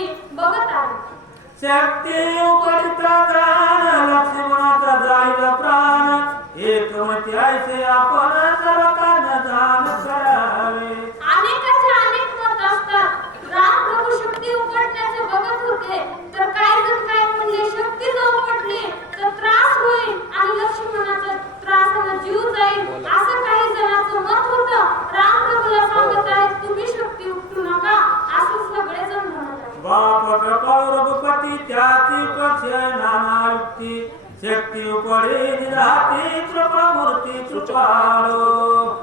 मी बघत आहे. शक्ती उपरिता जाण लक्ष्मणाचा जाईल प्राण एकमती ऐसे आपण सर्वकांना दान करावे. अनेकाचे अनेक मत असतात. राम प्रभू शक्ती उपटण्याचे बघत होते तर काही जण काय म्हणले शक्ती जर उपटली तर त्रास होईल आणि लक्ष्मणाचा त्रासाने जीव जाईल असं काही जणांचं मत होतं. राम प्रभूला सांगत आहेत तुम्ही शक्ती उपटू नका असं सगळे जण म्हणत आहेत. बाप कृपाळू रघुपती त्याची पक्ष नाना युक्ती शक्ती उपडे निराती कृपा मूर्ती कृपाळू.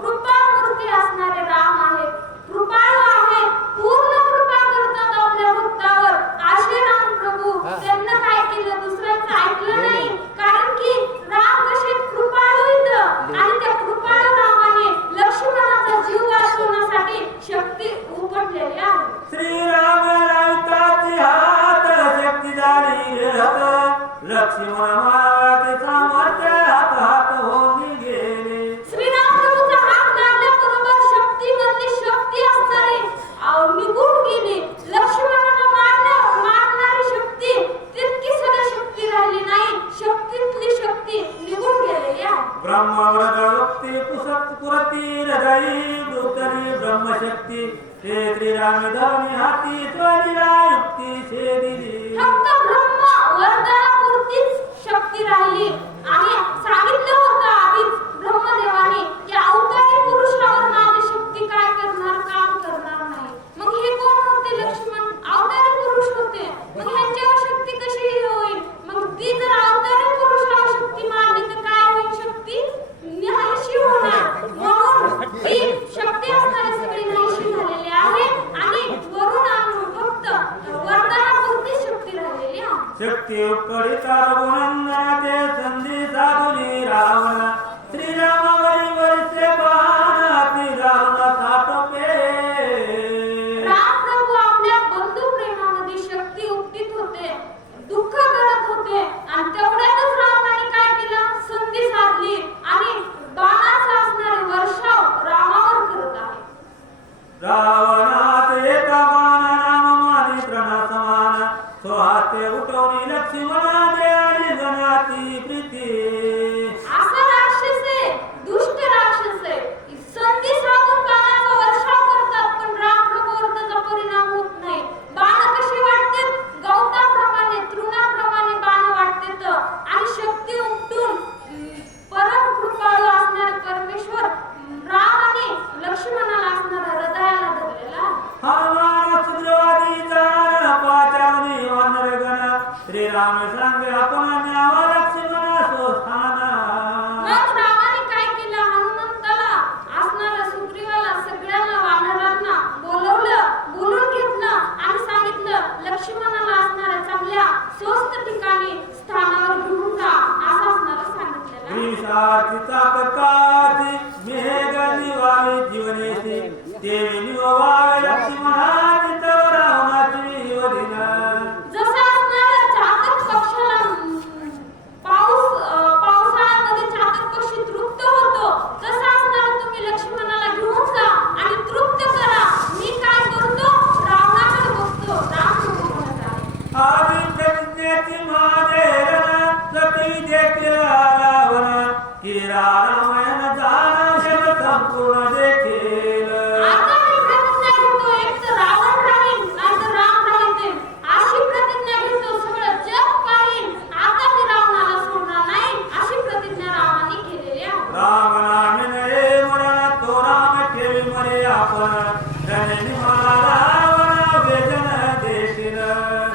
कृपा मूर्ती असणारे राम आहेत, कृपाळू आहेत, पूर्ण कृपा करतात आपल्या भक्तावर असे राम प्रभू. त्यांना काय केलं दुसऱ्यांचं ऐकलं नाही कारण की राम कसे कृपाळू आहेत आणि त्या कृपाळू रामाने लक्ष्मणाचा जीव वाचवण्यासाठी शक्ती उपटलेली आहे. श्रीराम लावताची हात शक्ती झाली हात लक्ष्मण महाराज सामर्थ्य हात हात होऊन गेले. श्रीराम प्रभूचा हात लागल्याबरोबर शक्ती मधली शक्ती असणारी निघून गेली. लक्ष्मणाला मारणारी शक्ती तितकी सगळी शक्ती राहिली नाही. शक्तीतली शक्ती निघून गेलेली आहे. ब्रह्मव्रत पुरती हृदयी दुतरी ब्रह्मशक्ती ते श्रीराम धनी हाती स्वरिला युक्ती से दिली. फक्त ब्रह्म वरदानापुरतीच शक्ती राहिली आणि सांगितलं होतं आधीच ब्रह्मदेवाने की अवतारी पुरुषावर माझी शक्ती काय करणार काम करणार नाही. मग हे कोण होते लक्ष्मण अवतारी पुरुष होते. मग ह्यांच्यावर शक्ती कशी होईल. मग ती जर अवतारी पुरुषावर शक्ती मारली तर काय होईल शक्ती नाहीशी होणार. म्हणून ती शक्ती असणारी सगळी नाहीशी झालेली आहे आणि वरून आणून फक्त वरदानापुरती शक्ती राहिलेली आहे. शक्ती उपकडिता रघुनंदनाचे संधी साधुनी रावण श्रीरामावरी वरचे बाण हाती रावण सातपे. राम प्रभू आपल्या बंधू प्रेमामध्ये शक्ती उपटीत होते, दुःख करत होते आणि तेवढ्यातच रावणाने काय केलं संधी साधली आणि बाणाचा असणारे वर्षाव रामावर करत आहे. रावणात एका बाण राम मानी प्रणा समान स्वहाते उठवणी लक्ष्मणा देआली गणाती प्रीती. असा राक्षस आहे, दुष्ट राक्षस आहे. संधी साधून बाणाचा वर्षाव करतात पण राम प्रभूवर त्याचा परिणाम होत नाही. बाण कशी वाटते गवताप्रमाणे तृणाप्रमाणे बाण वाटते आणि शक्ती उपटून परम कृपाळू असणारे परमेश्वर राम आणि लक्ष्मणाला असणाऱ्या हृदयाला धरलेला आहे. हनुमान सुग्रीवादी जाण पाचारणी वानर गण श्रीराम सांगे आपण न्यावा लक्ष्मणा सोस्थाना. मग रामाने काय केलं हनुमंताला असणाऱ्या सुग्रीवाला सगळ्यांना वानरांना बोलून घेतलं आणि सांगितलं लक्ष्मणाला असणाऱ्या चांगल्या स्वस्त ठिकाणी स्थानावर घेऊन जा असं असणारं सांगितलेलं आहे. विषार्थिता ककाची मेघ निवावी जीवनेशी देवी निवावे लक्ष्मणाची तव रावणाची वदिना. जसं असणाऱ्या चातक पक्षाला पावसाळ्यामध्ये चातक पक्षी तृप्त होतो तसं असणारं तुम्ही लक्ष्मणाला घेऊन जा आणि तृप्त करा. मी काय करतो रावणाकडे बघतो. राम प्रभू म्हणत आहे आदी प्रतिज्ञेची महादेरण सती देखील रावण की रामायण जाण शब संपूर्ण देखील. आता मी प्रतिज्ञा घेतो एक तर रावण राहील नाहीतर राम राहते अशी प्रतिज्ञा घेतो. सगळं जग पाहिल आता मी रावणाला सोडणार नाही अशी प्रतिज्ञा रामाने केलेली आहे. राम नामे नये मरण तो राम ठेवी मरे आपण धनी मला रावण वेदन देशील.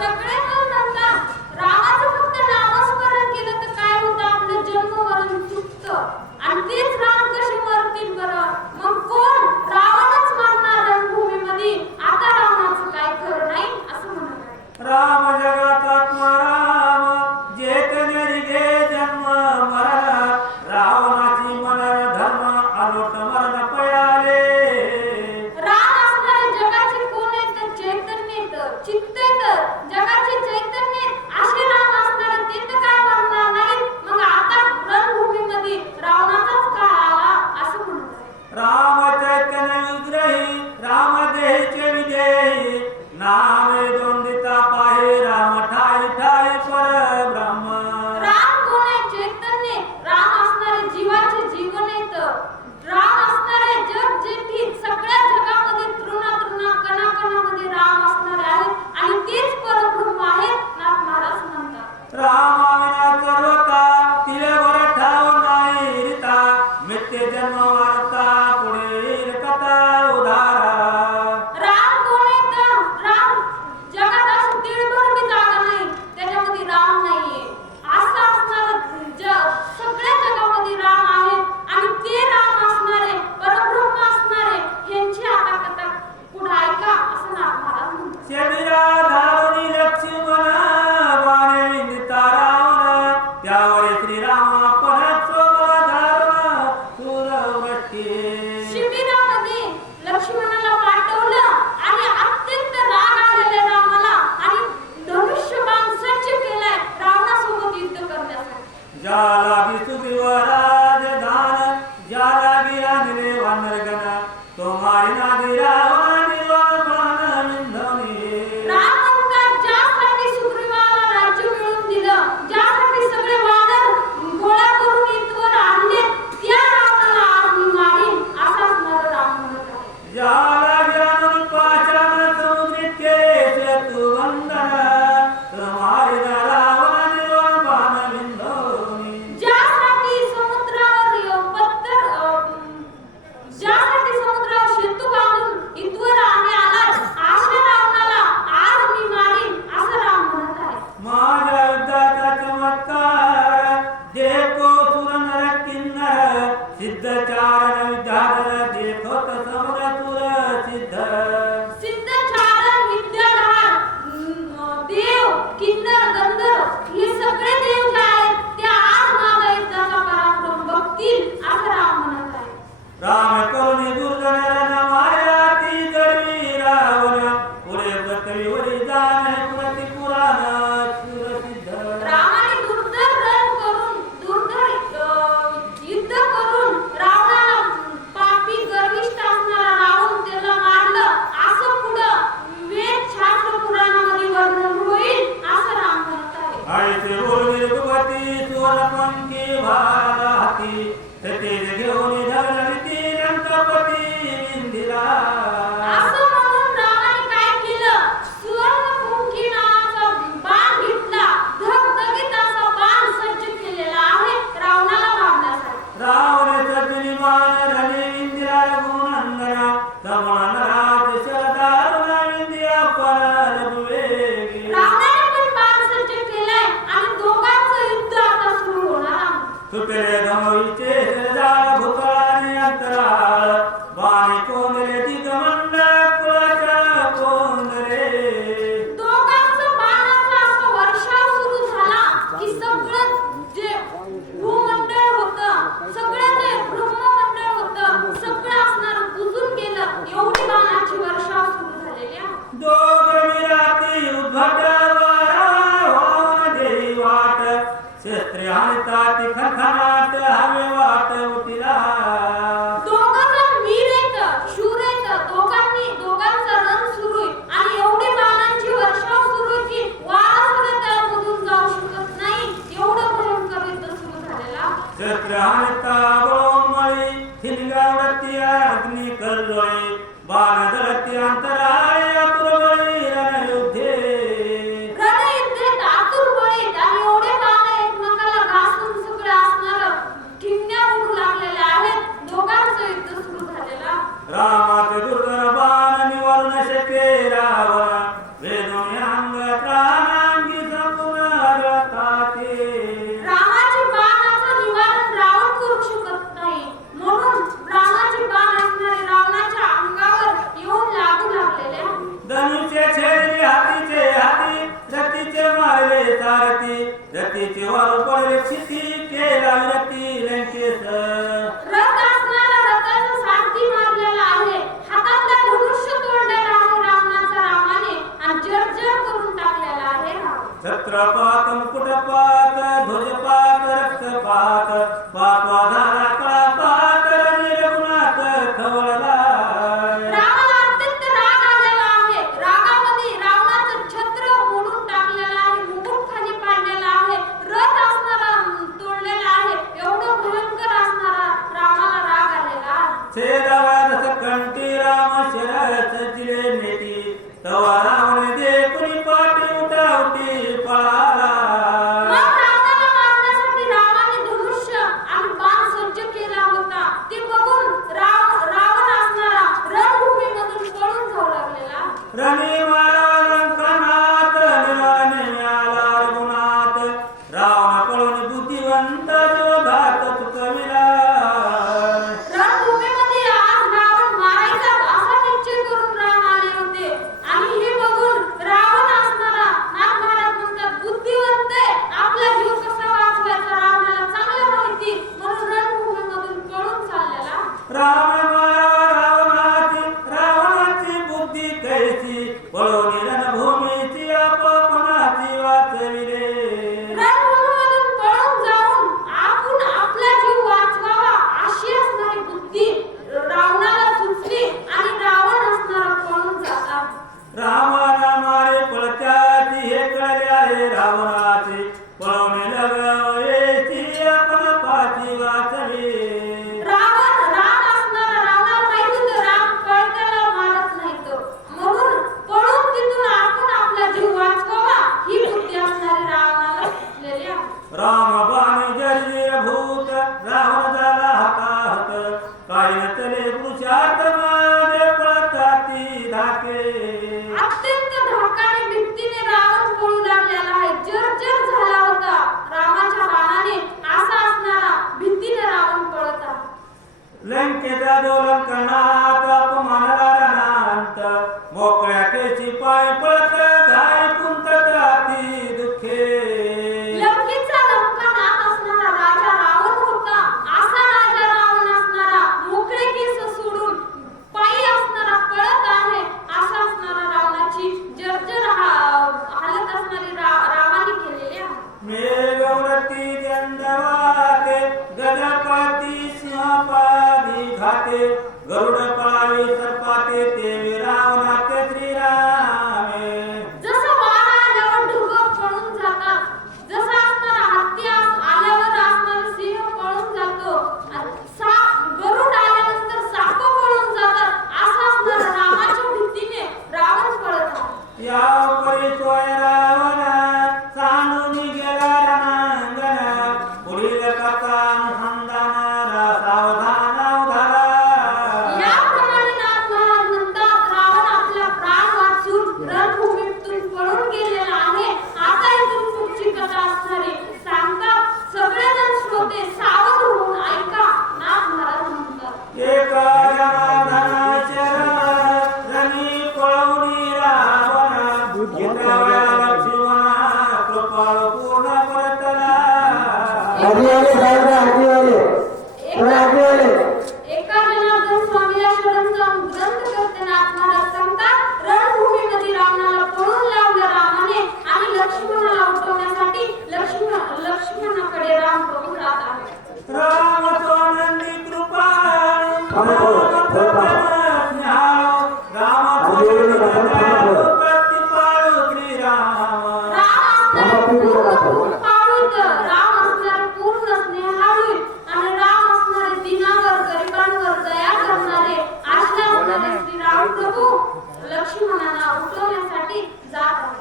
सगळे जण म्हणतात रामाचं फक्त नामस्मरण केलं तर काय होतं आपलं जन्म मरण चुकतं आणि तेच राम कसे मरतील बरं. मग कोण रावणच मरणार रणभूमीमध्ये. आता रावणाचं काय खरं नाही असं म्हणत आहे. राम जगात आत्मा राम जेतने रिगे जन्म मरण रावणाची मरण धर्म अलोट मरण पयाले. राम असणारे जगाचे कोण आहे तर चैतन्य येतं चित्त येतं जगाचे चैतन्य असे राम असणारे ते तर काय मरणार नाहीत. मग आता रणभूमीमध्ये रावणाचाच काळ आला असं म्हणत आहे. राम चैतन्य विग्रही राम देहीचे विदेही नामे द्वंदिता पृथ्वीवरी जाणे पुरती पुराण सुरसिद्ध रामाने दुर्धर रण करून युद्ध करून रावणाला पापी गर्विष्ठ असणारा रावण त्याला मारलं असं पुढं वेद शास्त्र पुराणामध्ये वर्णन होईल असं राम म्हणत आहे. आईचे बोलणे भगवती सुवर्णपंखी भाला हाती तेथे घेऊन धरली ती लंकापती इंदिरा. असं म्हणून रामाने काय केलं सुवर्णपुंगी नावाचा बाण घेतला धगधगीत असा बाण सज्ज केलेला आहे रावणाला मारण्यासाठी. रावणे सज्जनी बाण धरले इंदिरा गुणंदना तमन राज शरदारुणा इंदिरा परल वेगी. रावणाने पण बाण सज्ज केलाय आणि दोघांचं युद्ध आता सुरू होणार आहे. सुपेले धमईचे जाळ भूतानी अंतराळ बाणी कोंदले दिगमंड कुळाच्या कोंदले. दोघांचं बाणाचा असा वर्षाव सुरू झाला की सगळं जे भूमंडळ होतं सगळं जे ब्रह्ममंडळ होतं सगळं असणारं कुजून गेलं एवढी बाणाची वर्षाव सुरू झालेली आहे. दोघी राती उद्भटवारा होऊन देई वाट शस्त्रे हाणताती खणखणाट हवे वाट उठिला. दोघं जण वीर आहेत शूर आहेत दोघांचं रण सुरू आहे आणि एवढी बाणांची वर्षाव सुरू आहे की वारा सुद्धा त्यामधून जाऊ शकत नाही एवढं भयंकर युद्ध सुरू झालेलं आहे. शस्त्र हाणता गोमळी थिनगावती अग्नी करलोळी बाण दळती अंतराळी आतुरबळी रणयुद्धे. रणयुद्धेत आतुर बळीत आणि एवढे बाण एकमेकाला घासून सगळं असणारं ठिणग्या उडू लागलेल्या आहेत दोघांचं युद्ध सुरू झालेलं आहे. रामाचे दुर्धर बाण निवारू न शके रावण वेदोनी अंग प्राणांगी संपूर्ण रथाते. रामाचे बाणाचं निवारण रावण करू शकत नाही म्हणून रामाचे बाण असणारे रावणाच्या अंगावर येऊन लागू लागलेले आहेत. धनुष्य छेदली हातीचे हाती रतीचे मारले सारथी रतीचे वारू पडले क्षिती केला रती लंकेश. रथ असणारा रथाचा सारथी मारलेला आहे हातातला धनुष्य तोडलेला आहे रावणाचा रामाने आणि जर्जर करून टाकलेला आहे रावण. छत्रपात मुकुटपात ध्वजपात रक्तपात पातवा झाला कळापात निर्गुणात खवळला. रामाला अत्यंत राग आलेला आहे रागामध्ये रावणाचं छत्र मोडून टाकलेलं आहे मुकुट खाली पाडलेला आहे रथ असणारा तोडलेला आहे एवढं भयंकर असणारा रामाला राग आलेला आहे. छेदावाद सकंठी राम शरद सजिले नेती तवा रावण देखुनी पाठी उठावटी पळाला. मग रावणाला मारण्यासाठी रामाने धनुष्य आणि बाण सज्ज केला होता ते बघून रावण असणारा रणभूमीमधून पळून जाऊ लागलेला आहे. रणी मारा लंकनाथ निर्वाणे मिळाला रघुनाथ रावण पळून बुद्धिवंत योधात चुकविला. रणभूमीमध्ये आज रावण मारायचा असा निश्चय करून राम आले होते आणि हे बघून गावकरी सोय रावणा सांडून गेला रणांगणा पुढील कथा अनुसंधानाला सावधान उधारा याप्रमाणे नाथ महाराज म्हणतात, रावण आपला प्राण वाचून रणभूमीतून पळून गेलेला आहे. आता इथून पुढची कथा असणार आहे. सांगतात सगळेजण श्रोते सावध होऊन ऐका. नाथ महाराज म्हणतात, एक जनार्दनाचे रणी पळवणी रावणा जितावया लक्ष्मणा कृपाळ पूर्ण परतला एका जनार्दन स्वामीला शरण जाऊन ग्रंथ करते नाथ महाराज सांगतात, रणभूमीमध्ये रावणाला पळून लावलं रामाने आणि लक्ष्मणाला उठवण्यासाठी लक्ष्मणाकडे राम प्रभू जात आहेत. राम तो नंदी कृपाळ राम प्रतिपाळ श्रीराम राम असणारे पूर्ण स्नेहाळू आणि राम असणारे दिनावर गरिबांवर दया करणारे अशा असणारे श्रीराम प्रभू लक्ष्मणाला उठवण्यासाठी जात आहेत.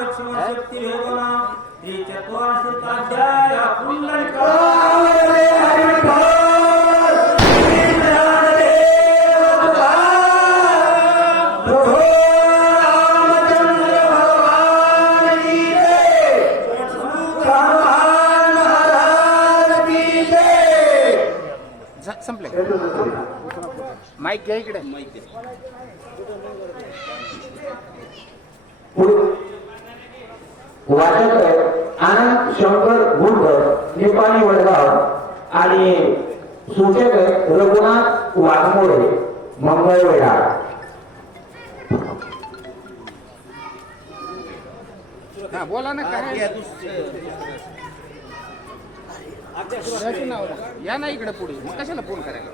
लक्ष्मण शक्ती वेदना अध्याय संपले. माईक घ्या इकडे. वाचक आनंद शंकर गुंड निपाणी वडगाव आणि सूचक रघुनाथ वाघमोडे मंगळवेढा. हा बोला ना काय नाव या ना इकडे पुढे. मग कशाला फोन करायला.